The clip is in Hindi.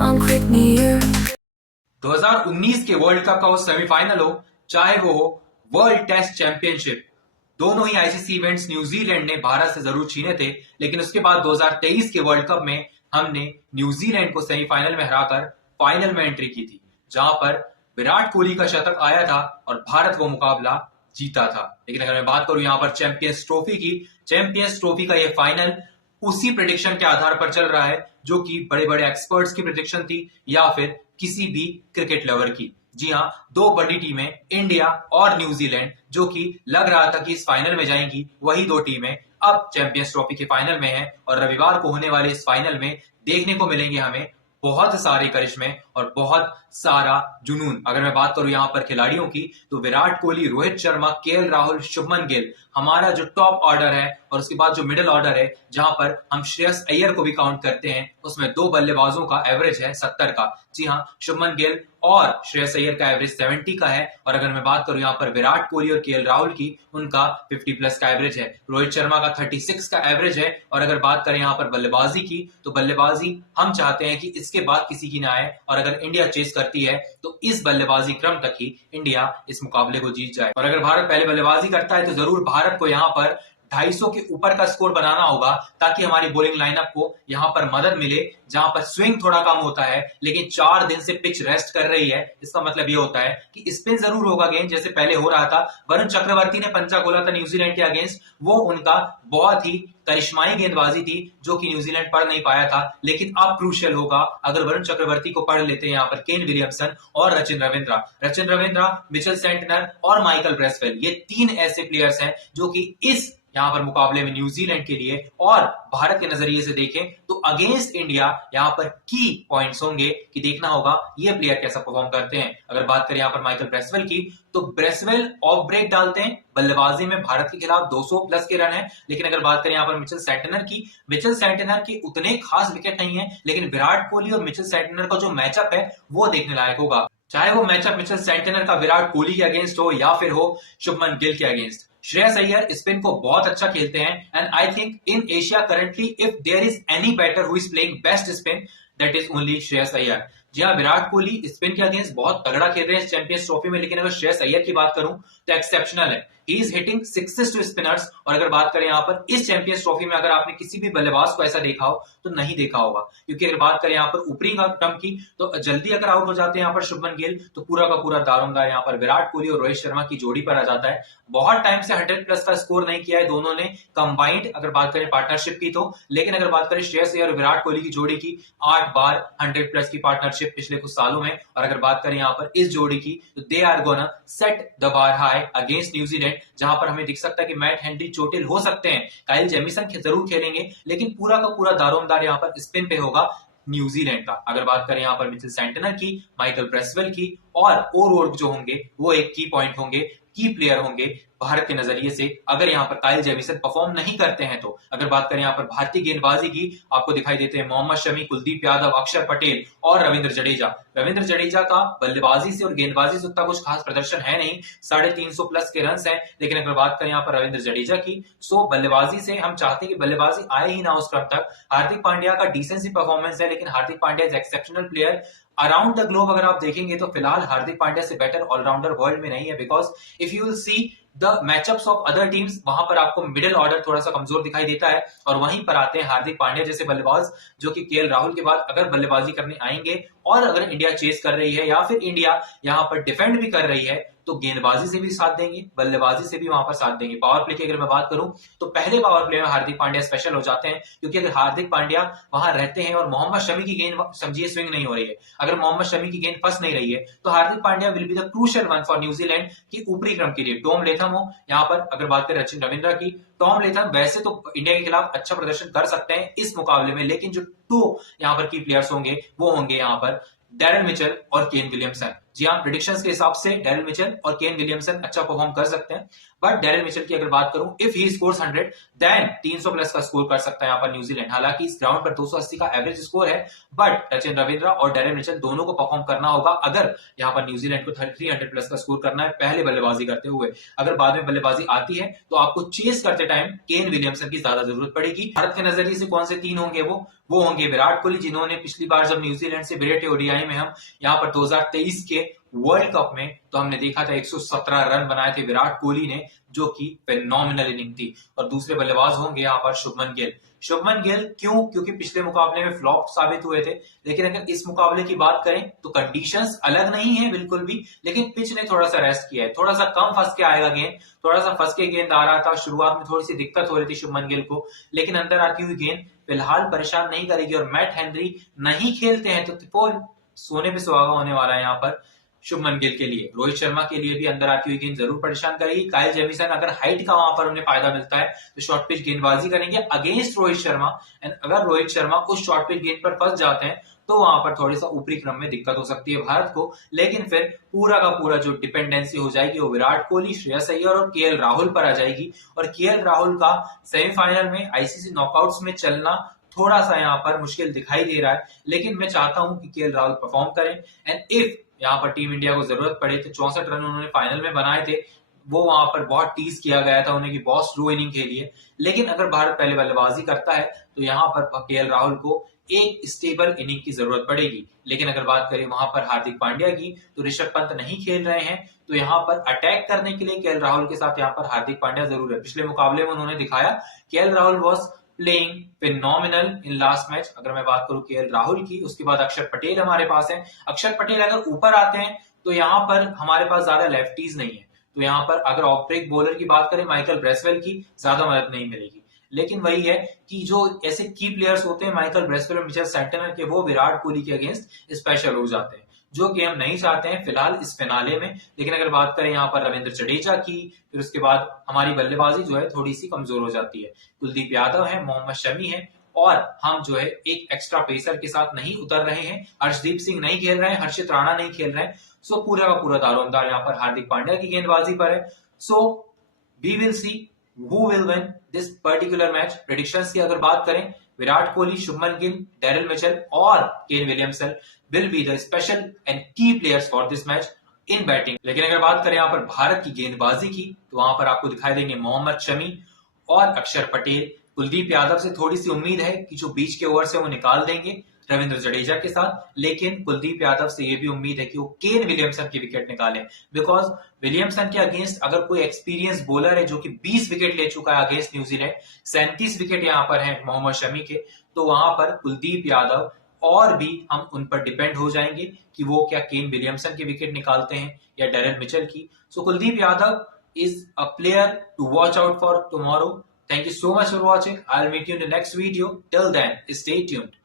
on click me here. 2019 के वर्ल्ड कप का वो सेमीफाइनल हो, चाहे वो हो वर्ल्ड टेस्ट चैंपियनशिप, दोनों ही आईसीसी इवेंट्स न्यूजीलैंड ने भारत से जरूर छीने थे, लेकिन उसके बाद 2023 के वर्ल्ड कप में हमने न्यूजीलैंड को सेमीफाइनल में हराकर फाइनल में एंट्री की थी, जहां पर विराट कोहली का शतक आया था और भारत वो मुकाबला जीता था। लेकिन अगर मैं बात करूं यहां पर चैंपियंस ट्रॉफी की, चैंपियंस ट्रॉफी का ये फाइनल उसी प्रेडिक्शन के आधार पर चल रहा है जो कि बड़े बड़े एक्सपर्ट्स की प्रेडिक्शन थी या फिर किसी भी क्रिकेट लवर की। जी हां, दो बड़ी टीमें इंडिया और न्यूजीलैंड जो कि लग रहा था कि इस फाइनल में जाएंगी, वही दो टीमें अब चैंपियंस ट्रॉफी के फाइनल में हैं और रविवार को होने वाले इस फाइनल में देखने को मिलेंगे हमें बहुत सारे करिश्मे और बहुत सारा जुनून। अगर मैं बात करूं यहां पर खिलाड़ियों की, तो विराट कोहली, रोहित शर्मा, केएल राहुल, शुभमन गिल, हमारा जो टॉप ऑर्डर है और उसके बाद जो मिडिल ऑर्डर है जहां पर हम श्रेयस अय्यर को भी काउंट करते हैं, उसमें दो बल्लेबाजों का एवरेज है 70 का। जी हां, शुभमन गिल और श्रेयस अय्यर का एवरेज 70 का है। और अगर मैं बात करूं यहां पर विराट कोहली और केएल राहुल की, उनका 50 प्लस का एवरेज है। रोहित शर्मा का 36 का एवरेज है। और अगर बात करें यहां पर बल्लेबाजी की, तो बल्लेबाजी हम चाहते हैं कि इसके बाद किसी की ना आए और अगर इंडिया चेस करती है तो इस बल्लेबाजी क्रम तक ही इंडिया इस मुकाबले को जीत जाए। और अगर भारत पहले बल्लेबाजी करता है तो जरूर भारत को यहां पर 250 के ऊपर का स्कोर बनाना होगा ताकि हमारी बॉलिंग लाइनअप को यहां पर मदद मिले, जहां पर स्विंग थोड़ा कम होता है लेकिन 4 दिन से पिच रेस्ट कर रही है। इसका मतलब ये होता है कि स्पिन जरूर होगा गेंद जैसे पहले हो रहा था। वरुण चक्रवर्ती ने पंचा खोला था न्यूजीलैंड के अगेंस्ट, वो उनका बहुत ही करिश्माई गेंदबाजी थी जो कि न्यूजीलैंड पढ़ नहीं पाया था। लेकिन अब क्रूशियल होगा अगर वरुण चक्रवर्ती को पढ़ लेते हैं यहाँ पर केन विलियमसन और रचिन रविंद्रा, मिचेल सेंटनर और माइकल ब्रेसवेल, ये 3 ऐसे प्लेयर्स हैं जो कि इस यहां पर मुकाबले में न्यूजीलैंड के लिए और भारत के नजरिए से देखें तो अगेंस्ट इंडिया यहां पर की पॉइंट्स होंगे कि देखना होगा ये प्लेयर कैसा परफॉर्म करते हैं। अगर बात करें यहां पर माइकल ब्रेसवेल की, तो ब्रेसवेल ऑफ ब्रेक डालते हैं, बल्लेबाजी में भारत के खिलाफ 200 प्लस के रन है। लेकिन अगर बात करें यहां पर मिचेल सेंटनर की उतने खास विकेट नहीं है, लेकिन विराट कोहली और मिचेल सेंटनर का जो मैचअप है वो देखने लायक होगा, चाहे वो मैचअप मिचेल सेंटनर का विराट कोहली के अगेंस्ट हो या फिर हो शुभमन गिल के अगेंस्ट। श्रेयस अय्यर स्पिन को बहुत अच्छा खेलते हैं and I think in Asia currently if there is any batter who is playing best spin that is only Shreyas Iyer. जी हाँ, विराट कोहली स्पिन के अगेंस्ट बहुत तगड़ा खेल रहे हैं इस चैंपियंस ट्रॉफी में, लेकिन अगर श्रेयस अय्यर की बात करूं तो एक्सेप्शनल है। He is hitting sixes to spinners. और अगर बात करें यहाँ पर इस चैंपियंस ट्रॉफी में अगर आपने किसी भी बल्लेबाज को ऐसा देखा हो तो नहीं देखा होगा, क्योंकि अगर बात करें यहाँ पर ऊपरी क्रम की तो जल्दी अगर आउट हो जाते हैं यहाँ पर शुभमन गिल तो पूरा का पूरा दारोमदार यहाँ पर विराट कोहली और रोहित शर्मा की जोड़ी पर आ जाता है। बहुत टाइम से 100 प्लस का स्कोर नहीं किया है दोनों ने कंबाइंड, अगर बात करें पार्टनरशिप की तो। लेकिन अगर बात करें श्रेयस अय्यर और विराट कोहली की जोड़ी की, 8 बार 100 प्लस की पार्टनरशिप पिछले कुछ सालों में। और अगर बात करें यहाँ पर इस जोड़ी की तो they are gonna set the bar high against न्यूजीलैंड, जहां पर हमें दिख सकता है कि मैट हेनरी चोटिल हो सकते हैं, काइल जेमिसन जरूर खेलेंगे, लेकिन पूरा का पूरा दारोमदार यहाँ पर स्पिन पे होगा न्यूजीलैंड का। अगर बात करें यहाँ पर मिचेल सेंटनर की, माइकल ब्रेसवेल की और ओवरऑल जो होंगे वो एक की पॉइंट होंगे, की प्लेयर होंगे भारत के नजरिए से। अगर यहाँ पर काइल जेमिसन परफॉर्म नहीं करते हैं तो अगर बात करें यहाँ पर भारतीय गेंदबाजी की, आपको दिखाई देते हैं मोहम्मद शमी, कुलदीप यादव, अक्षर पटेल और रविंद्र जडेजा का बल्लेबाजी से और गेंदबाजी से उतना कुछ खास प्रदर्शन है नहीं, 350 प्लस के रन हैं। लेकिन अगर बात करें यहाँ पर रविंद्र जडेजा की, सो बल्लेबाजी से हम चाहते हैं कि बल्लेबाजी आए ही ना उस क्रम तक। हार्दिक पांड्या का डिसेंसी परफॉर्मेंस है, लेकिन Hardik Pandya is exceptional player. Around the globe अगर आप देखेंगे तो फिलहाल हार्दिक पांड्या से बेटर ऑलराउंडर वर्ल्ड में नहीं है, because if you will see the matchups of other teams, वहां पर आपको मिडिल ऑर्डर थोड़ा सा कमजोर दिखाई देता है और वहीं पर आते हैं हार्दिक पांड्या जैसे बल्लेबाज जो कि केएल राहुल के बाद अगर बल्लेबाजी करने आएंगे और अगर इंडिया चेस कर रही है या फिर इंडिया यहां पर डिफेंड भी कर रही है तो गेंदबाजी से भी साथ देंगे, बल्लेबाजी से भी वहां पर साथ देंगे। पावर प्ले की अगर मैं बात करूं तो पहले पावर प्ले में हार्दिक पांड्या स्पेशल हो जाते हैं, क्योंकि अगर हार्दिक पांड्या वहां रहते हैं और मोहम्मद शमी की गेंद समझिए स्विंग नहीं हो रही है, अगर मोहम्मद शमी की गेंद फंस नहीं रही है तो Hardik Pandya will be the crucial one for New Zealand की ऊपरी क्रम के लिए। टॉम लेथम हो यहाँ पर, अगर बात करें रचिन रविंद्रा की, टॉम लेथम वैसे तो इंडिया के खिलाफ अच्छा प्रदर्शन कर सकते हैं इस मुकाबले में, लेकिन जो 2 यहाँ पर की प्लेयर्स होंगे वो होंगे यहाँ पर डैरेन मिचेल और केन विलियमसन। जी हाँ, प्रिडिक्शंस के हिसाब से डेरिल मिचेल और केन विलियमसन अच्छा परफॉर्म कर सकते हैं, बट डेरिल मिचेल की अगर बात करूं, if he scores 100 then 300 plus का स्कोर कर सकता है यहाँ पर न्यूजीलैंड। हालांकि इस ग्राउंड पर 280 का एवरेज स्कोर है, बट सचिन रविंद्र और डेरिल मिचेल दोनों को परफॉर्म करना होगा अगर यहाँ पर न्यूजीलैंड को 300 प्लस का स्कोर करना है पहले बल्लेबाजी करते हुए। अगर बाद में बल्लेबाजी आती है तो आपको चेस करते टाइम केन विलियमसन की ज्यादा जरूरत पड़ेगी। भारत के नजरिए से कौन से 3 होंगे? वो होंगे विराट कोहली, जिन्होंने पिछली बार जब न्यूजीलैंड से भिड़े थे ओडीआई में हम यहाँ पर 2023 के वर्ल्ड कप में, तो हमने देखा था 117 रन बनाए थे विराट कोहली ने, जो कि फेनोमिनल इनिंग थी। और दूसरे बल्लेबाज होंगे यहाँ पर शुभमन गिल। शुभमन गिल क्यों? क्योंकि पिछले मुकाबले में फ्लॉप साबित हुए थे, लेकिन अगर इस मुकाबले की बात करें तो कंडीशंस अलग नहीं है बिल्कुल भी, लेकिन पिच ने थोड़ा सा रेस्ट किया है, थोड़ा सा कम फंस के आएगा गेंद, थोड़ा सा फंस के गेंद आ रहा था। शुरुआत में थोड़ी सी दिक्कत हो रही थी शुभमन गिल को, लेकिन अंदर आती हुई गेंद फिलहाल परेशान नहीं करेगी। और मैट हेनरी नहीं खेलते हैं तो सोने पे सुहागा होने वाला है यहाँ पर शुभमन गिल के लिए। रोहित शर्मा के लिए भी अंदर आती हुई गेंद जरूर परेशान करेगी। काइल जेमिसन अगर हाइट का वहां पर उन्हें फायदा मिलता है तो शॉर्ट पिच गेंदबाजी करेंगे अगेंस्ट रोहित शर्मा, एंड अगर रोहित शर्मा उस शॉर्ट पिच गेंद पर फंस जाते हैं तो वहां पर थोड़ी सा ऊपरी क्रम में दिक्कत हो सकती है भारत को। लेकिन फिर पूरा का पूरा जो डिपेंडेंसी हो जाएगी वो विराट कोहली, श्रेयस अय्यर और केएल राहुल पर आ जाएगी। और केएल राहुल का सेमीफाइनल में आईसीसी नॉकआउट्स में चलना थोड़ा सा यहाँ पर मुश्किल दिखाई दे रहा है, लेकिन मैं चाहता हूं कि केएल राहुल परफॉर्म करें। एंड इफ यहाँ पर टीम इंडिया को जरूरत पड़े तो 64 रन उन्होंने फाइनल में बनाए थे, वो वहां पर बहुत टीज किया गया था उन्हें कि बहुत स्लो इनिंग खेली है। लेकिन अगर भारत पहले बल्लेबाजी करता है तो यहाँ पर केएल राहुल को एक स्टेबल इनिंग की जरूरत पड़ेगी। लेकिन अगर बात करें वहां पर हार्दिक पांड्या की, तो ऋषभ पंत नहीं खेल रहे हैं, तो यहाँ पर अटैक करने के लिए केएल राहुल के साथ यहाँ पर हार्दिक पांड्या जरूर है। पिछले मुकाबले में उन्होंने दिखाया, KL Rahul was playing phenomenal in last match. अगर मैं बात करूं केएल राहुल की, उसके बाद अक्षर पटेल हमारे पास है। अक्षर पटेल अगर ऊपर आते हैं तो यहाँ पर हमारे पास ज्यादा लेफ्टीज नहीं है, तो यहाँ पर अगर ऑफ ब्रेक बॉलर की बात करें माइकल ब्रेसवेल की ज्यादा मदद नहीं मिलेगी। लेकिन वही है कि जो ऐसे की प्लेयर्स होते हैं माइकल ब्रेसवेल और मिचेल सैंटनर के, वो विराट कोहली के अगेंस्ट स्पेशल हो जाते हैं, जो कि हम नहीं चाहते हैं फिलहाल इस फिनाले में। लेकिन अगर बात करें यहाँ पर रविंद्र जडेजा की, फिर उसके बाद हमारी बल्लेबाजी जो है थोड़ी सी कमजोर हो जाती है। कुलदीप यादव है, मोहम्मद शमी है, और हम जो है एक एक्स्ट्रा पेसर के साथ नहीं उतर रहे हैं। हर्षदीप सिंह नहीं खेल रहे हैं, हर्षित राणा नहीं खेल रहे हैं, सो पूरा का पूरा दारोमदार यहाँ पर हार्दिक पांड्या की गेंदबाजी पर है। So we will see who will win this particular match. Predictions की अगर बात करें, विराट कोहली, शुभमन गिल, डेरिल मिचेल और Kane Williamson will be the special and key players for this match in batting. लेकिन अगर बात करें यहाँ पर भारत की गेंदबाजी की, तो वहां पर आपको दिखाई देंगे मोहम्मद शमी और अक्षर पटेल। कुलदीप यादव से थोड़ी सी उम्मीद है कि जो बीच के ओवर से वो निकाल देंगे रविंद्र जडेजा के साथ, लेकिन कुलदीप यादव से ये भी उम्मीद है कि वो केन विलियमसन की विकेट निकालें, बिकॉज विलियमसन के अगेंस्ट अगर कोई एक्सपीरियंस बॉलर है जो कि 20 विकेट ले चुका है अगेंस्ट न्यूजीलैंड, 37 विकेट यहाँ पर है मोहम्मद शमी के, तो वहां पर कुलदीप यादव और भी हम उन पर डिपेंड हो जाएंगे कि वो क्या केन विलियमसन की विकेट निकालते हैं या डेरिल मिचेल की। सो Kuldeep Yadav is a player to watch out for tomorrow. Thank you so much for watching. I'll meet you in the next video. Till then, stay tuned.